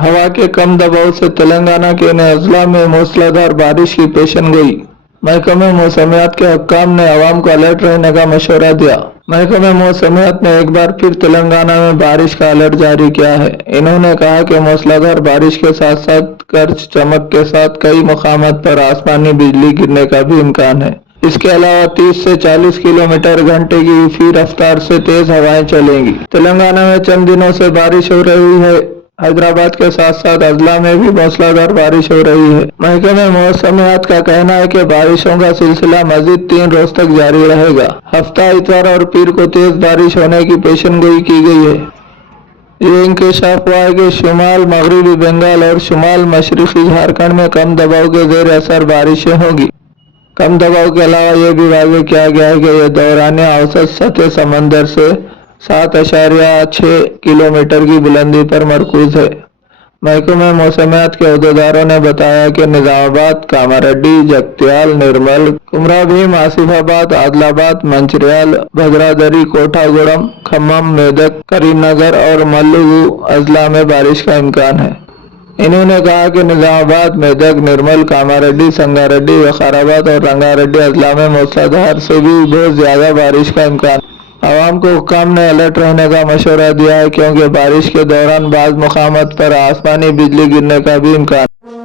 हवा के कम दबाव से तेलंगाना के अजला में मूसलाधार बारिश की पेशन गोई। महकमे मौसमियात के हुक्काम ने अवाम को अलर्ट रहने का मशवरा दिया। महकमे मौसमियात ने एक बार फिर तेलंगाना में बारिश का अलर्ट जारी किया है। इन्होंने कहा कि मूसलाधार बारिश के साथ साथ गरज चमक के साथ कई मकामात पर आसमानी बिजली गिरने का भी इम्कान है। इसके अलावा 30 से 40 किलोमीटर घंटे की फी रफ्तार से तेज हवाएं चलेंगी। तेलंगाना में चंद दिनों से बारिश हो रही है। हैदराबाद के साथ साथ अजला में भी मूसलाधार बारिश हो रही है। महकमे मौसमियात का कहना है कि बारिशों का सिलसिला मजीद 3 रोज तक जारी रहेगा। हफ्ता इतवार और पीर को तेज बारिश होने की पेशनगोई की गई है। ये इंकशाफ हुआ है कि शुमाल मगरबी बंगाल और शुमाल मशरकी झारखंड में कम दबाव के जेर असर बारिशें होगी। कम दबाव के अलावा यह भी वाज़ेह किया गया है कि यह दौरान औसत सतह समंदर से 7.6 किलोमीटर की बुलंदी पर मरकूज है। महकमे मौसमियात के अहदेदारों ने बताया कि निजामाबाद, कामारेड्डी, जगत्याल, निर्मल, कुमरा भीम, आसिफाबाद, आदिलाबाद, मंचिर्याल, भद्रादरी, कोठागुड़म, खम्मम, मेदक, करीमनगर और मल्लुगु अजला में बारिश का इम्कान है। इन्होंने कहा कि निजामाबाद, मेदक, निर्मल, कामारेड्डी, संगारेड्डी, वखाराबाद और रंगारेड्डी अजला में मूसलाधार से भी बहुत ज्यादा बारिश का इम्कान है। अवाम को हुक्काम ने अलर्ट रहने का मशवरा दिया है क्योंकि बारिश के दौरान बाज़ मकामात पर आसमानी बिजली गिरने का भी इम्कान है।